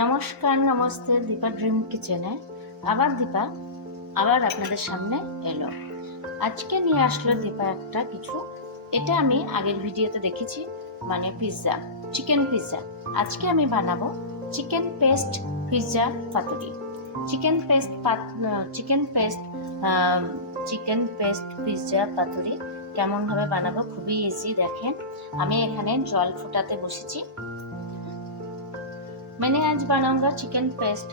নমস্কার, নমস্তে। দীপা ড্রিম কিচেনে দীপা আবার আপনাদের সামনে এলো। আজকে নিয়ে আসলো দীপা একটা কিছু, এটা আমি আগের ভিডিওতে দেখেছি, মানে পিৎজা, চিকেন পিৎজা। আজকে আমি বানাবো চিকেন পেস্ট পিৎজা পাতুরি। চিকেন পেস্ট পিৎজা পাতুরি কেমনভাবে বানাবো, খুবই ইজি। দেখেন, আমি এখানে জল ফোটাতে বসেছি। मैंने आज बनाऊंगा चिकन पेस्ट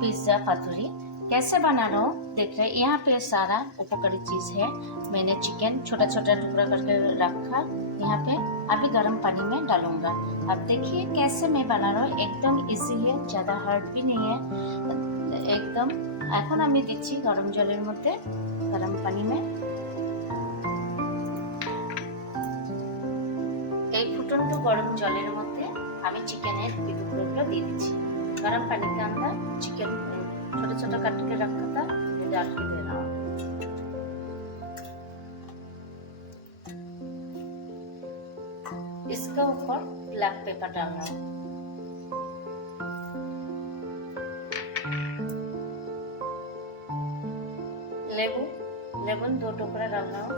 पिज्ज़ा पतूरी। कैसे बना रहा हूँ देख रहे हैं। यहाँ पे सारा उपकारी चीज़ है। मैंने चिकन छोटा छोटा टुकड़ा करके रखा यहाँ पे। अभी गर्म पानी में डालूंगा। अब देखिए कैसे मैं बना रहा हूँ, एकदम इजी है, ज़्यादा हार्ड भी नहीं है, एकदम। এখন আমি দিচ্ছি গরম জলের মধ্যে, গরম পানি में এই ফুটন্ত গরম জলের মধ্যে আমি চিকেনের টুকরোগুলো দিয়ে দিচ্ছি। गरम पानी के अंदर चिकन छोटा छोटा काट के रखा था, ये डाल के दे रहा हूँ। इसका ऊपर ब्लैक पेपर डाल रहा हूँ। लेबू 2 टुकड़ा डाल रहा हूँ।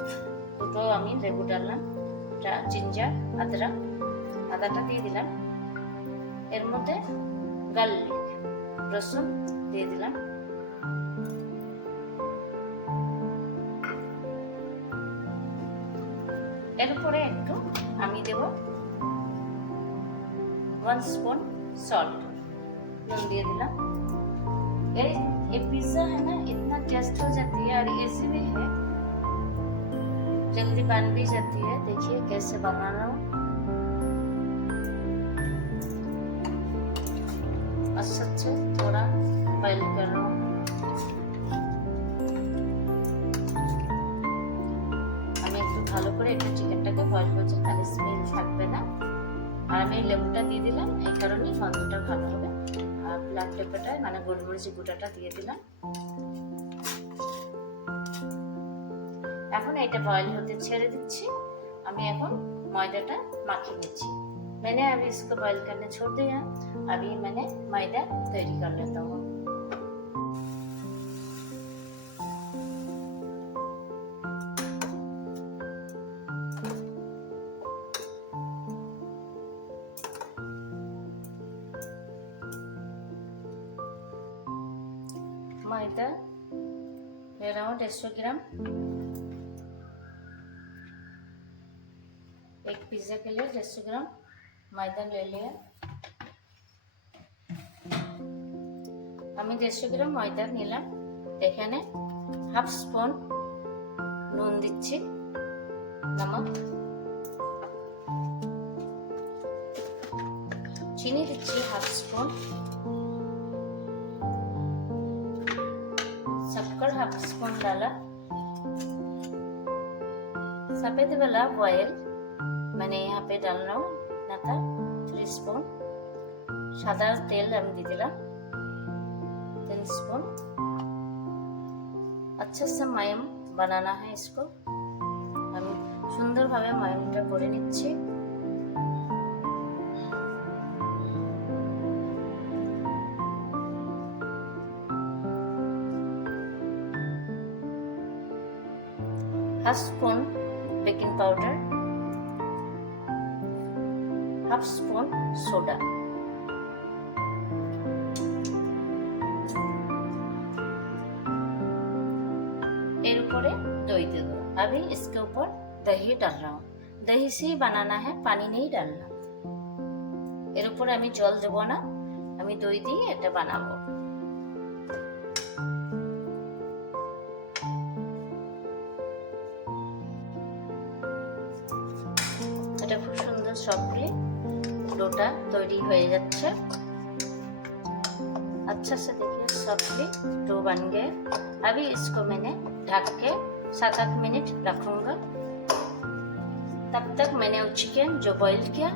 দুটো আমি লেবু ডাললাম। জিঞ্জার আদাটা দিয়ে দিলাম। এর মধ্যে গার্লিক রসুন দিয়ে দিলাম। এরপরে একটু আমি দেব 1 स्पून सॉल्ट, নুন দিয়ে দিলাম। ये पिज्जा है ना, इतना टेस्ट हो जाती है और इजी भी है, जल्दी बन भी जाती है। देखिए कैसे बना रहा हूँ। अच्छा थोड़ा बॉइल कर रहा हूँ। আমি একটু ভালো করে একটু চিকেনটাকে বয়েল করছি, তাহলে স্মেল থাকবে না। আর আমি লেবুটা দিয়ে দিলাম, এই কারণেই গন্ধটা ভালো হবে। আর ব্ল্যাক পেপারটা মানে গোলমরিচের গুঁড়াটা দিয়ে দিলাম। এখন এটা বয়েল হতে ছেড়ে দিচ্ছি। আমি এখন ময়দাটা মাখিয়ে নিচ্ছি। मैंने अभी इसको बॉईल करने छोड़ दिया। अभी मैंने मैदा तैयारी कर लेता हूँ। मैदा ले रहा हूँ 150 ग्राम। एक पिज्जा के लिए 150 ग्राम मैदा ले लिया। আমি 150 গ্রাম ময়দা নিলাম। এখানে হাফ স্পুন নুন দিচ্ছি, নমক, চিনি দিচ্ছি হাফ স্পুন, शक्कर हाफ स्पून डाला। सफेद वाला ऑयल मैंने यहाँ पे डाल रहा हूँ 3 स्पून। সাদা তেল আমি দিয়ে দিলাম 3 स्पून। अच्छे से मयम बनाना है इसको। আমি সুন্দরভাবে ময়মটা করে নিচ্ছি। Half spoon baking powder, half spoon soda. एर ऊपर दही दे दो। अभी इसके ऊपर दही डाल रहा हूँ। दही से ही बनाना है, पानी नहीं डालना। एर ऊपर আমি জল দেব না, আমি দই দিয়ে এটা বানাবো। এটা খুব সুন্দর সফটলি डोटा तैयारी हो जाच्छे। अच्छा से देखिए सॉफ्टली डो बन गए। अभी इसको मैंने ढक के 7-8 मिनट रखूंगा। तब तक मैंने वो चिकन जो बॉईल किया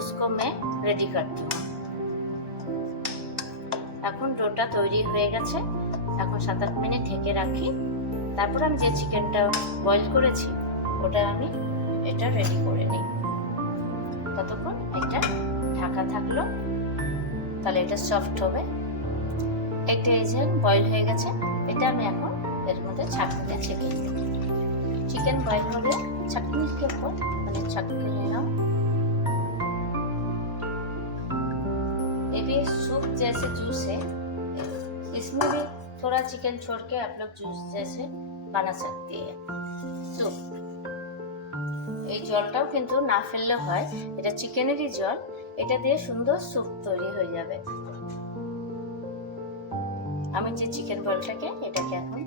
उसको मैं रेडी करती हूँ। এখন ডোটা তৈরি হয়ে গেছে। এখন 7-8 মিনিট ঢেকে রাখি। তারপর আমি যে চিকেনটা বয়েল করেছি ওটা আমি এটা রেডি করে নিই। ততক্ষণ এটা ঢাকা থাকলো। তাহলে এটা সফট হবে। এটা এই যে বয়েল হয়ে গেছে, এটা আমি এখন এর মধ্যে ছাঁকনিতে ছেঁকে দেব। चिकन बॉईल हो गया, छकनी के ऊपर मैंने छक के लेना। ये भी सूप जैसे जूस है, इसमें भी थोड़ा चिकन छोड़ के आप लोग जूस जैसे बना सकते हैं सूप। এই জলটাও কিন্তু না ফেললে হয়, এটা চিকেনেরই জল, এটা দিয়ে সুন্দর স্যুপ তৈরি হয়ে যাবে। আমি যে চিকেন বলটাকে এটাকে এখন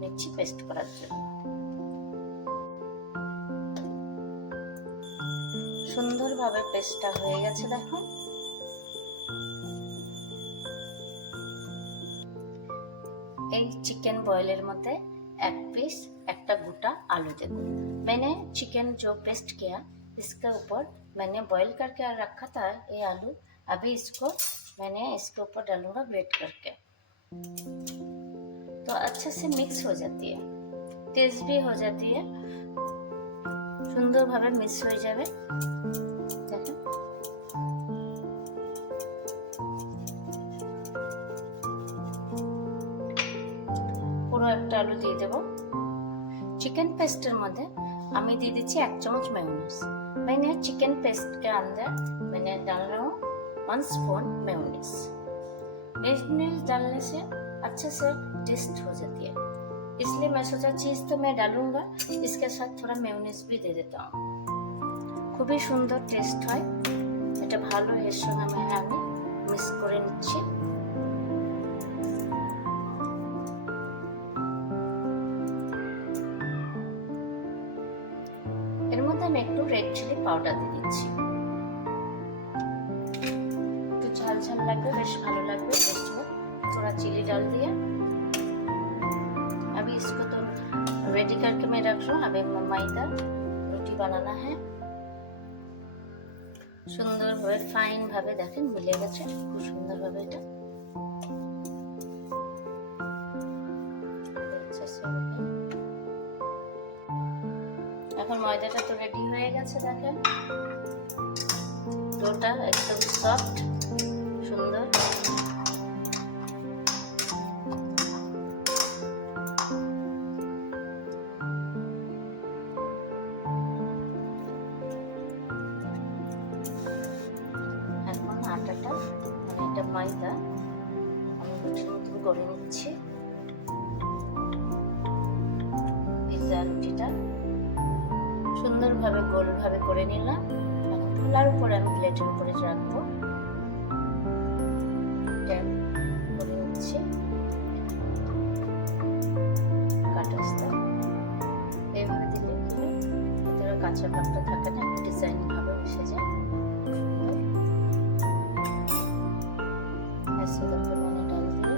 নিচ্ছি পেস্ট করার জন্য। সুন্দরভাবে পেস্টটা হয়ে গেছে দেখো। এই চিকেন বয়েলের মধ্যে एक पीस एक गोटा आलू देख। मैंने चिकन जो पेस्ट किया इसके ऊपर मैंने बॉईल करके रखा था ये आलू, अभी इसको मैंने इसके ऊपर डालूंगा ग्रेट करके, तो अच्छे से मिक्स हो जाती है, तेज भी हो जाती है, सुंदर भावे मिक्स हो जाए। পুরো একটা আলু দিয়ে দেব। चिकन पेस्टर मध्य আমি দিয়ে দিচ্ছি 1 चम्मच मेयोनीज। मैंने चिकन पेस्ट के अंदर मैंने डाल रहा हूँ 1 स्पून मेयोनीज। मेयोनीज डालने से अच्छे से टेस्ट हो जाती है, इसलिए मैं सोचा चीज तो मैं डालूंगा, इसके साथ थोड़ा मेयोनीज भी दे देता हूँ, খুবই সুন্দর টেস্ট হয়। এটা ভালো এর সঙ্গে আমি মিক্স করে নিচ্ছি। আমি একটু রেড চিলি পাউডার দিয়ে দিচ্ছি, একটু ঝাল ঝাল লাগবে, বেশ ভালো লাগবে टेस्ट में। थोड़ा चिली डाल दिया। अभी इसको तो रेडी करके मैं रख रहा हूँ। अभी मैदा रोटी बनाना है। সুন্দর ভাবে ফাইন ভাবে দেখেন মিলে গেছে, খুব সুন্দর ভাবে এটা এখন ময়দাটা তো রেডি হয়ে গেছে দেখেন, ডোটা একদম সফট সুন্দর। এখন আটাটা মানে এটা ময়দা আমি রুটির মতো করে নিচ্ছি। পিৎজা রুটিটা সুন্দরভাবে গোলভাবে করে নিলাম। খোলার উপরে আমি প্লেটের উপরে রাখবো, করে নিচ্ছি কাটাসটা। এইভাবে দিলে ভিতরে কাঁচা ভাবটা থাকে না, ডিজাইন ভাবে বসে যায়। ऐसे करके मैंने डाल दिया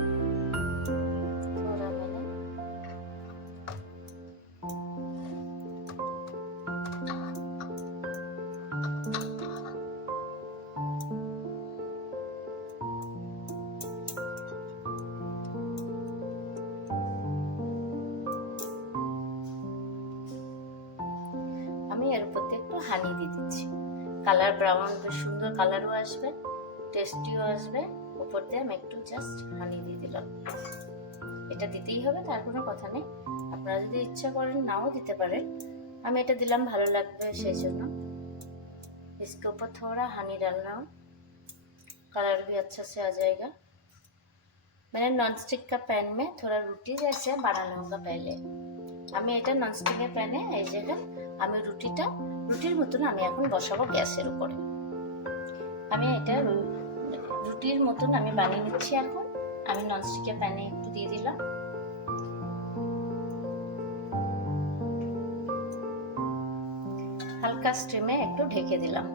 थोड़ा मैंने আমি এর উপর দিয়ে একটু হানি দিয়ে দিচ্ছি, কালার ব্রাউন বেশ সুন্দর কালারও আসবে, টেস্টিও আসবে। উপর দিয়ে আমি একটু জাস্ট হানি দিয়ে দিলাম। এটা দিতেই হবে তার কোনো কথা নেই, আপনারা যদি ইচ্ছা করেন নাও দিতে পারেন, আমি এটা দিলাম ভালো লাগবে সেই জন্য। इसके ऊपर थोड़ा हनी डाल रहा हूँ, कलर भी अच्छा से आ जाएगा। मैंने नॉन स्टिक का पैन में थोड़ा रोटी जैसे बना लूँगा पहले। আমি এটা ননস্টিকের প্যানে এই জায়গা আমি রুটির মতন আমি এখন বসাবো গ্যাসের উপরে। আমি এটা রুটির মতন আমি বানিয়ে নিচ্ছি। এখন আমি ননস্টিকের প্যানে একটু দিয়ে দিলাম, হালকা স্টিমে একটু ঢেকে দিলাম।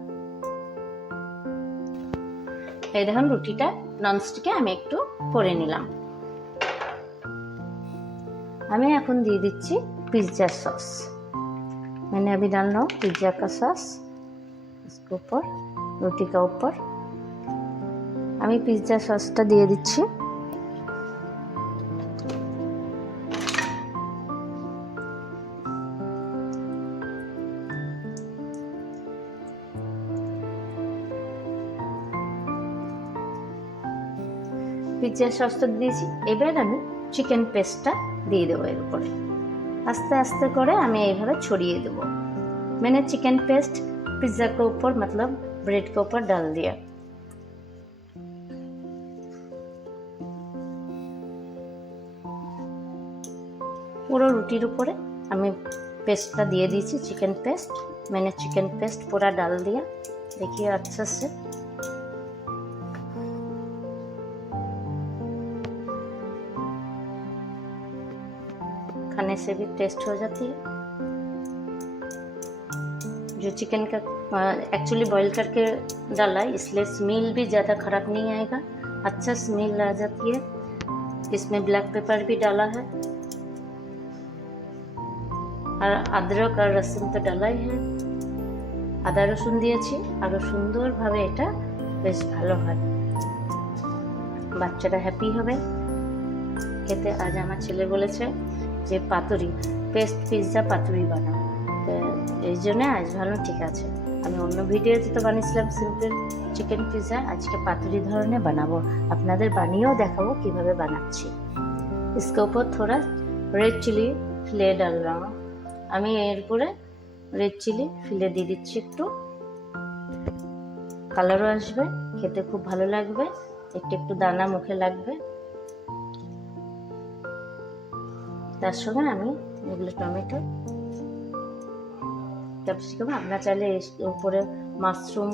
এই দেখুন রুটিটা ননস্টিকে আমি একটু করে নিলাম। আমি এখন দিয়ে দিচ্ছি पिज्जा सॉस। मैंने अभी डाल रहा हूँ पिज्जा का सॉस इसके ऊपर, रोटी का ऊपर। আমি পিৎজা সসটা দিয়ে দিচ্ছি। পিৎজা সস তো দিয়েছি, এবার আমি চিকেন পেস্টটা দিয়ে দেবো এর উপরে। আস্তে আস্তে করে আমি এইভাবে ছড়িয়ে देबो। मैंने चिकन पेस्ट पिज़्ज़ा के ऊपर मतलब ब्रेड के ऊपर डाल दिया। पूरा रोटीर ऊपरे আমি पेस्टটা দিয়ে দিয়েছি चिकन पेस्ट। मैंने चिकन पेस्ट पूरा डाल दिया। देखिए अच्छे से खाने से भी टेस्ट हो जाती है। जो चिकन का एक्चुअली बॉईल करके डाला है, इसलिए स्मेल भी ज़्यादा ख़राब नहीं आएगा, अच्छा स्मेल आ जाती है। इसमें ब्लैक पेपर भी डाला है और अदरक और रसुन तो डाला ही है। आदा रसुन दिएছি আর সুন্দরভাবে এটা বেশ ভালো হয়, বাচ্চারা হ্যাপি হবে খেতে। আজ আমার ছেলে বলেছে যে পাতুরি পেস্ট পিৎজা পাতুরি বানাও, তো এই জন্য আজ ভালো ঠিক আছে। আমি অন্য ভিডিওতে তো বানিয়েছিলাম সিম্পল চিকেন পিৎজা, আজকে পাতুরি ধরনের বানাবো, আপনাদের বানিয়েও দেখাবো কিভাবে বানাচ্ছি। इसके ऊपर थोड़ा रेड चिली फ्ले डाल रहा हूँ। আমি এর উপরে রেড চিলি ফিলে দিয়ে দিচ্ছি, একটু কালারও আসবে, খেতে খুব ভালো লাগবে, একটু একটু দানা মুখে লাগবে। তার সঙ্গে আমি এগুলো টমেটো ক্যাপসিকাম, আপনারা চাইলে উপরে মাশরুম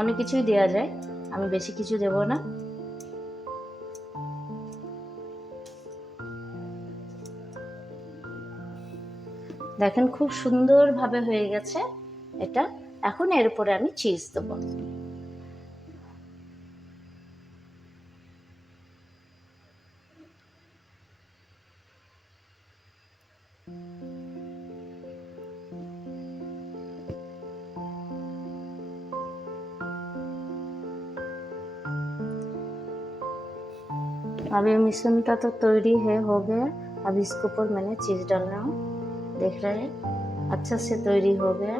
অনেক কিছুই দেওয়া যায়, আমি বেশি কিছু দেব না। দেখেন খুব সুন্দরভাবে হয়ে গেছে এটা। এখন এর উপরে আমি চিজ দেব। अब ये मिश्रणটা तो तैयारी है, हो गया। अब इसके ऊपर मैंने चीज़ डाल रहा हूँ, देख रहे हैं अच्छा से तैयारी हो गया।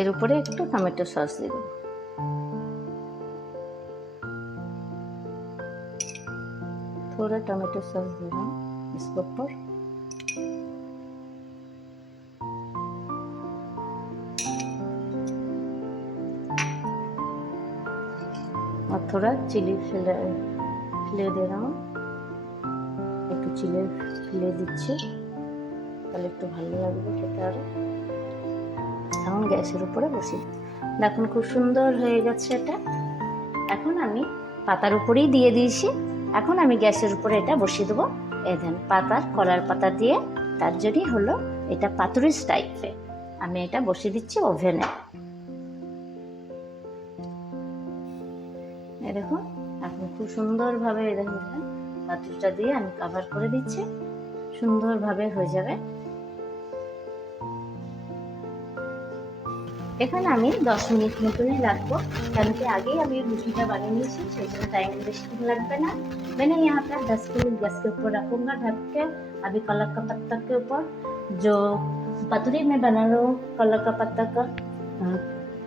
এর উপরে একটু টমেটো সস দিয়ে দেব। थोड़ा टमाटो सॉस दे रहा हूँ इसके ऊपर। और थोड़ा चिली ফিলে दे रहा हूँ, একটু চিলি ফিলে দিচ্ছি, তাহলে একটু ভালো লাগবে খেতে আরো। এখন গ্যাসের উপরে বসিয়ে দেখুন খুব সুন্দর হয়ে গেছে এটা। এখন আমি পাতার উপরেই দিয়ে দিয়েছি, এখন আমি গ্যাসের উপরে এটা বসিয়ে দেবো। এই দেন পাতার কলার পাতা দিয়ে, তার জন্যই হলো এটা পাতুরি টাইপের। আমি এটা বসিয়ে দিচ্ছি ওভেনে। এই দেখুন এখন খুব সুন্দরভাবে দেখুন পাতুরিটা দিয়ে আমি কভার করে দিচ্ছি, সুন্দরভাবে হয়ে যাবে। এখানে আমি 10 মিনিট মতনই রাখবো, কেন কি আগেই আমি রুটিটা বানিয়ে নিয়েছি, সেই জন্য টাইম বেশি लगता ना। मैंने यहाँ पर 10 मिनट गैस के ऊपर रखूँगा ढक के। अभी कलर का पत्ता के ऊपर जो पतरी में बना रहा हूँ कलर का पत्ता का,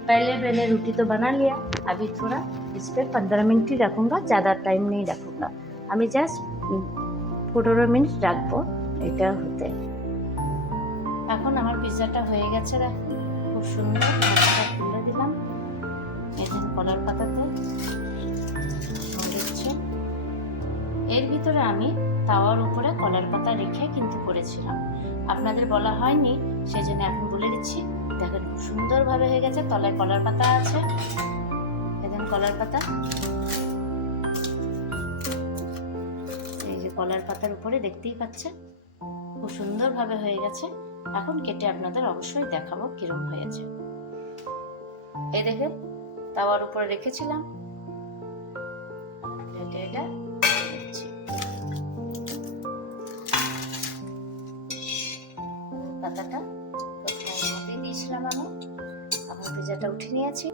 पहले मैंने रोटी तो बना लिया, अभी थोड़ा इस पर 15 मिनट ही रखूँगा, ज़्यादा टाइम नहीं रखूँगा। আমি জাস্ট 15 মিনিট রাখবো এটা হতে। এখন আমার পিৎজাটা হয়ে গেছে, দেখুন খুব সুন্দর। ঢাকাটা খুলে দিলাম, এখন কলার পাতাতে দিচ্ছি। এর ভিতরে আমি তাওয়ার উপরে কলার পাতা রেখে কিন্তু করেছিলাম, আপনাদের বলা হয়নি, সেজন্য এখন বলে দিচ্ছি। দেখেন খুব সুন্দরভাবে হয়ে গেছে, তলায় কলার পাতা আছে, দেখেন কলার পাতা, এই যে কলার পাতার উপরে দেখতেই পাচ্ছেন খুব সুন্দরভাবে হয়ে গেছে। এখন কেটে আপনাদের অবশ্যই দেখাবো কিরকম হয়েছে। এই দেখেন তাওয়ার উপরে রেখেছিলাম, এটা পাতাটা প্রথমে দিয়েছিলাম আমি, এখন পিৎজাটা উঠে নিয়েছি।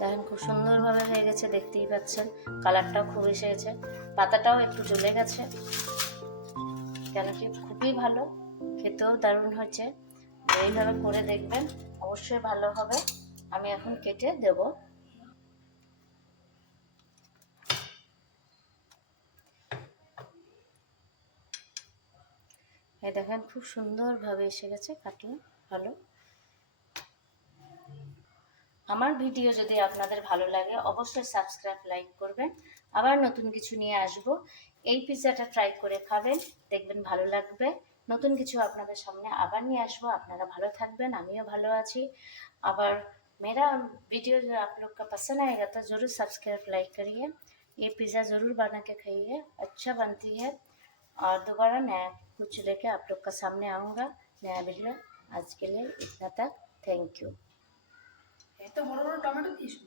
দেখেন খুব সুন্দরভাবে হয়ে গেছে, দেখতেই পাচ্ছেন কালারটাও খুব এসে গেছে, পাতাটাও একটু জ্বলে গেছে, কেন কি খুবই ভালো, খেতেও দারুণ হচ্ছে। এইভাবে করে দেখবেন, অবশ্যই ভালো হবে। আমি এখন কেটে দেব। এই দেখেন খুব সুন্দরভাবে এসে গেছে কাটলে। ভালো। আমার ভিডিও যদি আপনাদের ভালো লাগে অবশ্যই সাবস্ক্রাইব, লাইক করবেন। আবার নতুন কিছু নিয়ে আসব। এই পিৎজাটা ট্রাই করে খাবেন, দেখবেন ভালো লাগবে। নতুন কিছু আপনাদের সামনে আবার নিয়ে আসবো। আপনারা ভালো থাকবেন, আমিও ভালো আছি। আবার मेरा वीडियो जो आप लोग का पसंद आएगा तो ज़रूर सब्सक्राइब, लाइक करिए। ये पिज़्ज़ा ज़रूर बना के खाइए, अच्छा बनती है। और दोबारा नया कुछ लेके आप लोग का सामने आऊँगा, नया वीडियो। आज के लिए इतना तक, थैंक यू। এত বড় বড় টমেটো দিয়েছো?